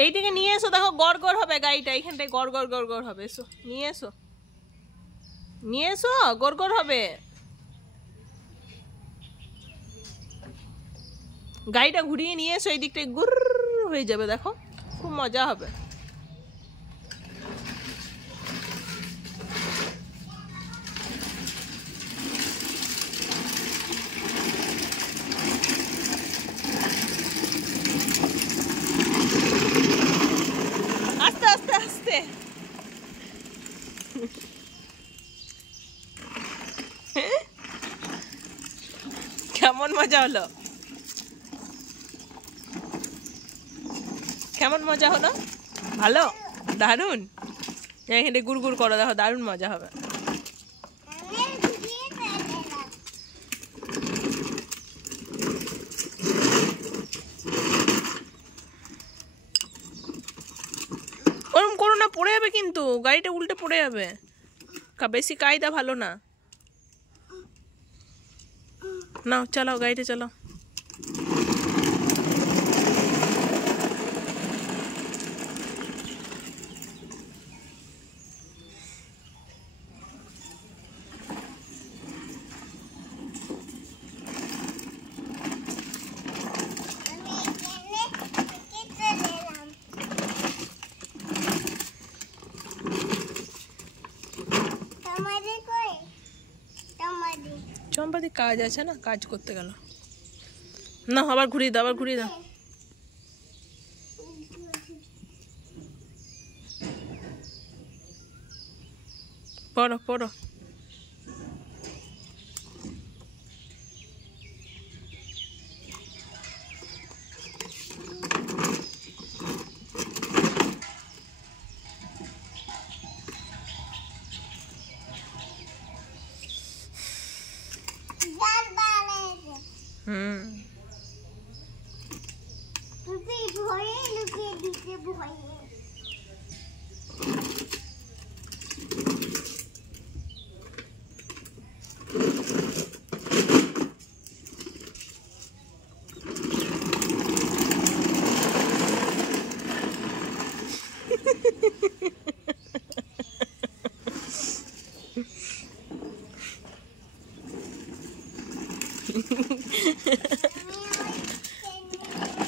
এইদিকে নিয়ে এসো, দেখো গড় গড় হবে গাড়িটা, এইখানটায় গড় গড় গড় গড় হবে। এসো নিয়ে এসো, নিয়ে এসো, গড় গড় হবে। গাড়িটা ঘুরিয়ে নিয়ে এসো, এই দিকটায় গুর হয়ে যাবে, দেখো খুব মজা হবে। আস্তে আস্তে আস্তে। কেমন মজা হলো, কেমন মজা হলো? ভালো, দারুণ। এখানে গুড় গুড় করো, দেখো দারুণ মজা হবে। ওরকম করো না, পড়ে যাবে কিন্তু, গাড়িটা উল্টে পড়ে যাবে। বেশি কায়দা ভালো না। নাও চালাও, গাড়িটা চালাও। চম্পাদি কাজ আছে না, কাজ করতে গেল না। আবার ঘুরিয়ে দাও, আবার ঘুরিয়ে দাও। পড়ো পড়ো।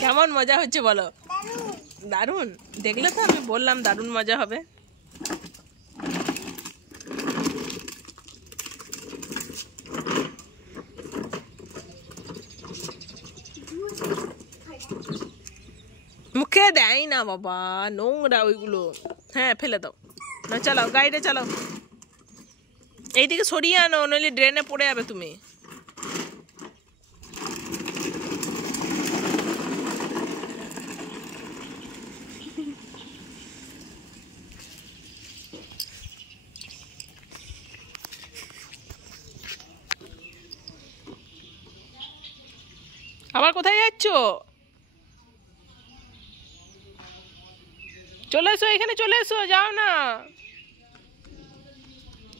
কেমন মজা হচ্ছে বলো? দারুণ। দেখলে তো, আমি বললাম দারুণ মজা হবে। মুখে দেয় না বাবা, নোংরা ওইগুলো। হ্যাঁ ফেলে দাও না, চালাও গাড়িটা চালাও। এইদিকে সরিয়ে আনো, নইলে ড্রেনে পড়ে যাবে তুমি। আবার কোথায় যাচ্ছ? চলে এসো, এখানে চলে এসো, যাও না।